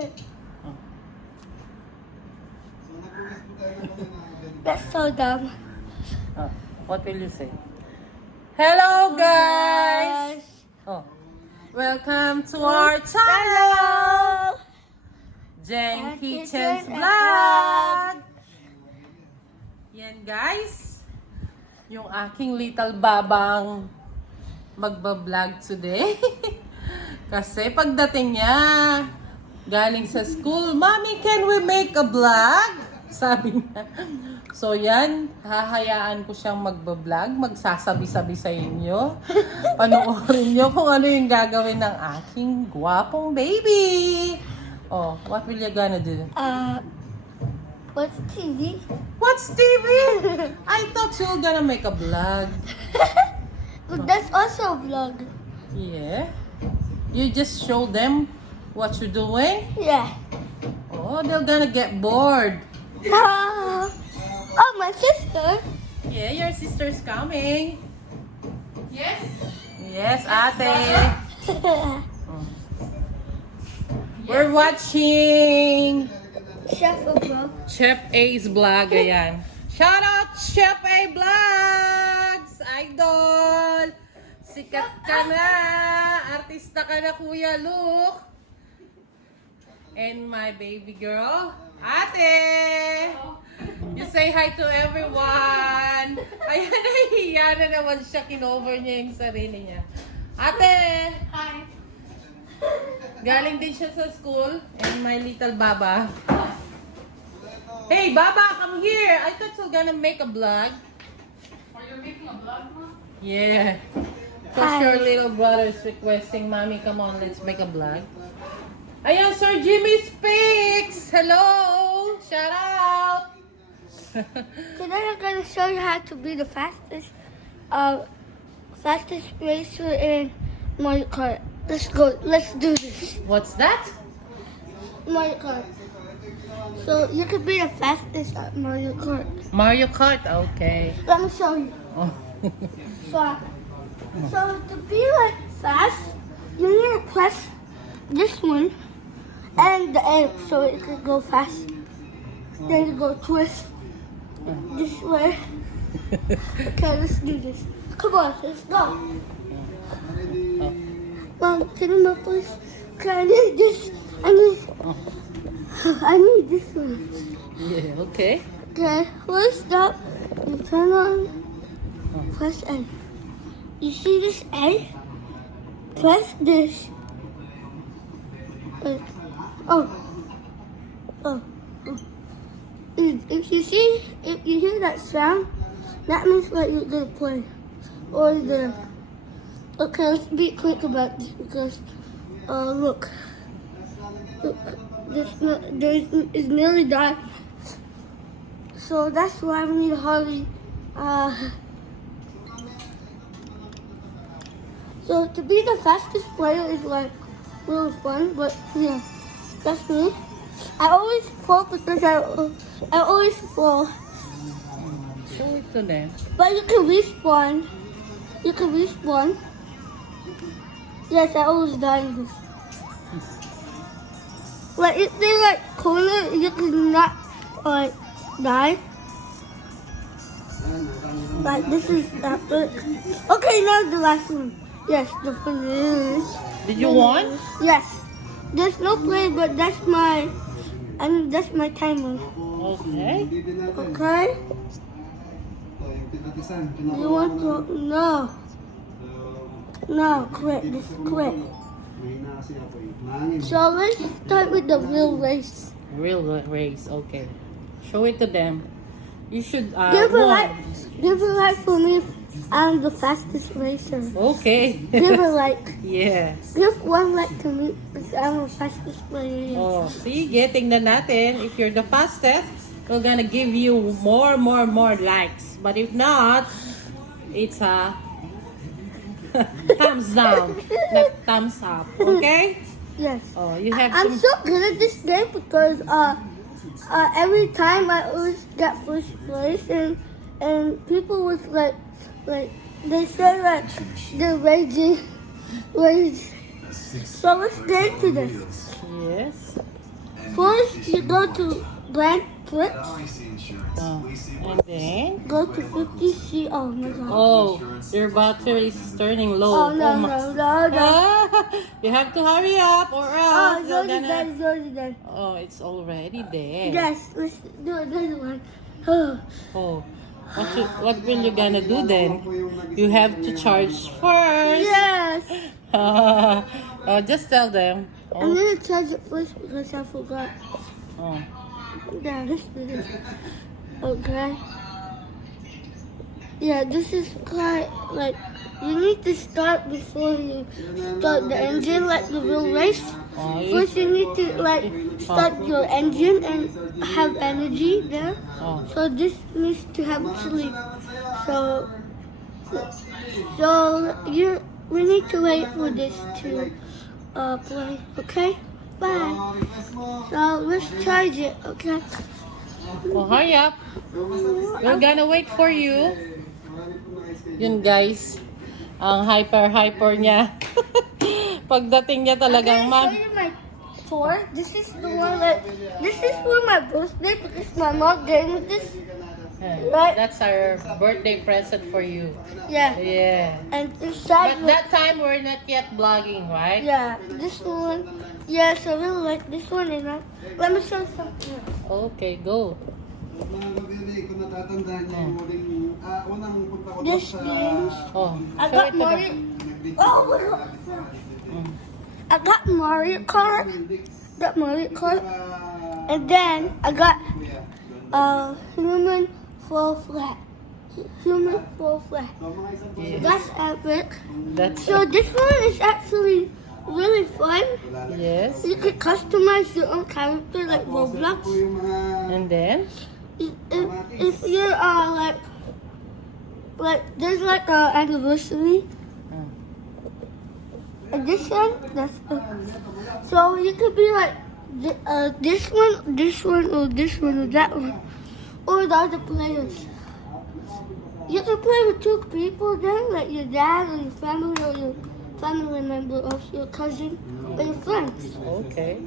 it. That's so dumb. Oh, what will you say? Hello guys! Oh, welcome to our channel! GHENG Kitchen's Vlog! Yan guys, yung aking little babang magbablog today. Kasi pagdating niya, galing sa school, Mommy, can we make a vlog? Sabi niya. So yan, hahayaan ko siyang magbablog, magsasabi-sabi sa inyo. Panoorin niyo kung ano yung gagawin ng aking gwapong baby. Oh, what will you gonna do? What's TV? What's TV? I thought you were gonna make a vlog. But that's also a vlog. Yeah. You just show them what you're doing? Yeah. Oh, they're gonna get bored. Oh, my sister. Yeah, your sister's coming. Yes? Yes, ate. We're watching Chef vlog. Chef A's vlog. Ayan. Shout out Chef A Vlogs! Idol! Sikat ka na! Artista ka na, Kuya Luke! And my baby girl, Ate! You say hi to everyone! Ayan, nahihiya na naman siya. Kinover niya yung sarili niya. Ate! Hi! Galing din siya sa school. And my little Baba. Hey, Baba, come here! I thought you were gonna make a vlog. Are you making a vlog, Mom? Yeah. Because your little brother is requesting, Mommy, come on, let's make a vlog. Ayan, Sir Jimmy Speaks! Hello! Shout out! Today I'm gonna show you how to be the fastest racer in Mario Kart. Let's go. Let's do this. What's that? Mario Kart. So you can be the fastest at Mario Kart. Mario Kart? Okay. Let me show you. Oh. So to be like fast, you need to press this one and the A so it can go fast. Then you go twist this way. Okay, let's do this. Come on, let's go. Mom, can you not please? Okay, I need this. I need this one. Yeah, okay. Okay, let's stop and turn on. Press A. You see this A? Press this. Wait. Oh. If you hear that sound, that means that you're gonna play. Or the. Okay, let's be quick about this because, look, it's nearly done. So that's why we need to hurry. So to be the fastest player is like really fun, but yeah, that's me. I always fall because I always fall. Show it to them. But you can respawn. You can respawn. Yes, I always die in this. Like if they like corner, you can not like die. Like this is epic. Okay, now the last one. Yes, the finish. Did you won? Yes. There's no play, but that's my timer. Okay. Okay. You want to? No. No, quit. This quit. So let's start with the real race. Real race, okay. Show it to them. You should Give a won. like for me if I'm the fastest racer. Okay. Give a like. Yeah. Give one like to me if I'm the fastest player. Oh, sige, tingnan natin. If you're the fastest, we're gonna give you more likes. But if not, it's a thumbs down, not thumbs up. Okay? Yes. Oh, you have I'm to. so good at this game because every time I always get first place and people was like they say like they're rage. So let's get into this. Yes. First, you go to blank switch. And then, Go to 50C. Oh my god. oh, your battery is turning low. Oh no, my- no, no, no. You have to hurry up or Oh, else it's you're already gonna... done, it's already done. Oh, it's already there. Yes, let's do another one. Oh, what will you gonna do then? You have to charge first. Yes. Just tell them. I'm gonna charge it first because I forgot. Oh. Yeah, let's do this. Okay. Yeah, this is quite like you need to start before you start the engine, like the real race. Oh, First, you need to like start your engine and have energy there. oh. So this needs to have sleep. So we need to wait for this to play. Okay. Bye. So let's charge it. Okay. Oh, hurry up. We're gonna wait for you. Yun guys, ang hyper niya. Pagdating niya talagang I'll show you my tour. This is the one that this is for my birthday because my mom gave me this. Right? That's our birthday present for you. Yeah. Yeah. And inside But that time we're not yet vlogging, right? yeah, this one. Yes, I really like this one and let me show something else. Okay, go. This means Oh, I show got it to Mario. them. I got Mario Kart. Got Mario Kart. And then I got human fall flat. Human fall flat. Yes. That's epic. That's So this one is actually really fun. yes. You can customize your own character like Roblox. And then If you're like there's like a anniversary edition. That's so you could be like this one, or this one, or that one, or the other players. You can play with two people then, like your dad or your family or your family member or your cousin or your friends. okay.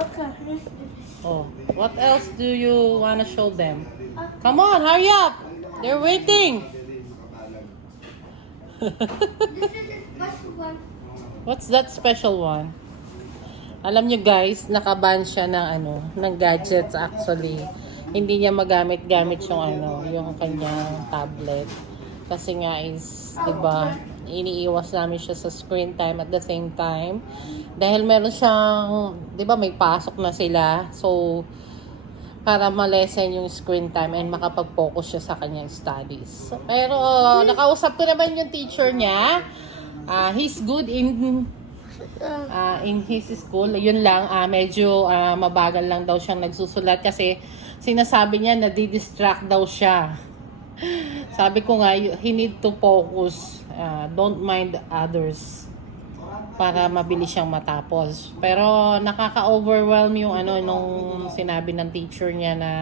Okay, let's do this. Oh, what else do you wanna show them? Come on, hurry up! They're waiting. This is a special one. What's that special one? Alam nyo guys, nakaban siya ng gadgets actually. Hindi niya magamit-gamit yung kanyang tablet. Kasi nga is, 'di ba, iniiwas namin siya sa screen time at the same time. Dahil meron siyang, 'di ba, may pasok na sila. So para ma-lessen yung screen time and makapag-focus siya sa kanyang studies. Pero nakausap ko naman yung teacher niya. He's good in his school. Yun lang, medyo mabagal lang daw siyang nagsusulat kasi sinasabi niya na di-distract daw siya. Sabi ko nga, he need to focus. Don't mind others para mabilis siyang matapos. Pero nakaka-overwhelm yung nung sinabi ng teacher niya na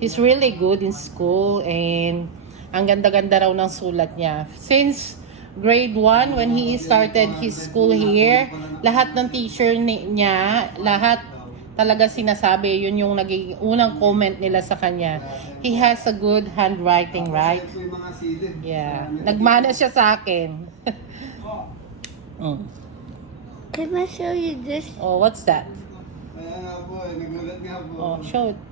he's really good in school and ang ganda-ganda raw ng sulat niya. Since grade 1, when he started his school here, lahat ng teacher niya, lahat talaga sinasabi, yun yung naging unang comment nila sa kanya. He has a good handwriting, right? Yeah. Nagmana siya sa akin. Can I show you this? Oh, what's that? Oh, show it.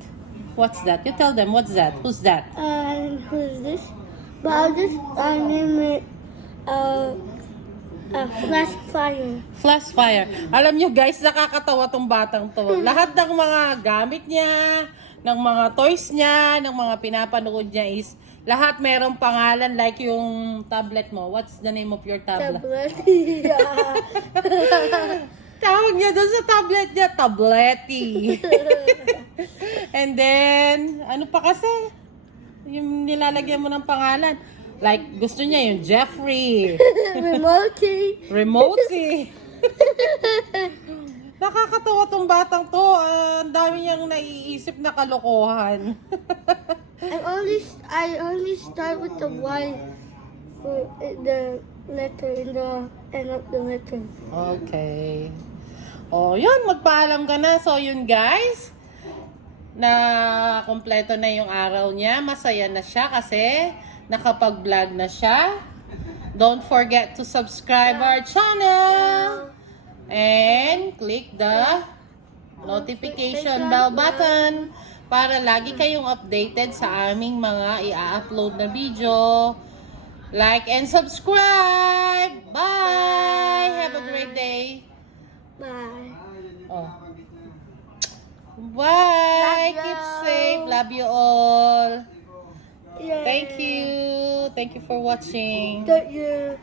What's that? You tell them, what's that? Who's that? Who's this? But I'll just name it Flash Fire. Flash fire. Alam nyo guys, nakakatawa tong batang to. Lahat ng mga gamit niya, ng mga toys niya, ng mga pinapanood niya is lahat merong pangalan like yung tablet mo. What's the name of your tablet? Yeah. Tawag niya doon sa tablet niya, tablety. And then, ano pa kasi? Yung nilalagyan mo ng pangalan. Like, gusto niya yung Jeffrey. Remote. Nakakatawa tong batang to. Ang dami niyang naiisip na kalokohan. I only start with the one for the letter in the end of the letter. Okay. Oh, yun. Magpaalam ka na. So, yun guys. Na kompleto na yung araw niya. Masaya na siya kasi nakapag-vlog na siya. Don't forget to subscribe our channel. And click the notification bell button para lagi kayong updated sa aming mga i-upload na video. Like and subscribe. Bye. Have a great day. Bye. Oh. Bye. Love you. Keep safe. Love you all. Yeah. Thank you. Thank you for watching. Thank you.